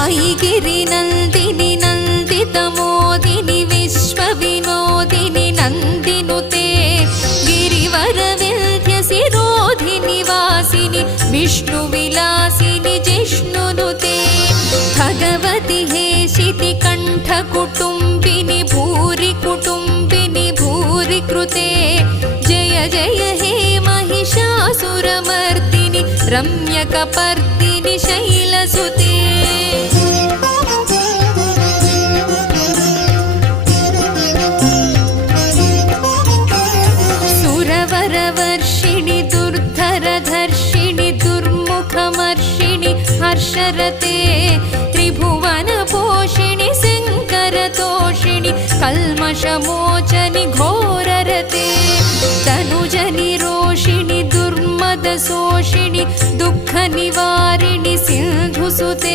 ऐगिरिनन्दिनि नन्दितमोदिनि विश्वविनोदिनि नन्दिनुते गिरिवरविन्ध्यसिरोधिनि वासिनि विष्णुविलासिनि जिष्णुनुते भगवति हेशितिकण्ठकुटुम्बिनि भूरि कुटुम्बिनि भूरि कृते जय जय हे महिषासुरमर्दिनि रम्यकपर्दिनि शैलसुते सुरवरवर्षिणि दुर्धरधर्षिणि दुर्मुखमर्षिणि हर्षरते त्रिभुवनपोषिणि शङ्करतोषिणि कल्मषमोचनि घोररते तनुजनिरोषिणि दुर्मदशोषिणि दुःखनिवारिणि सिन्धुसुते।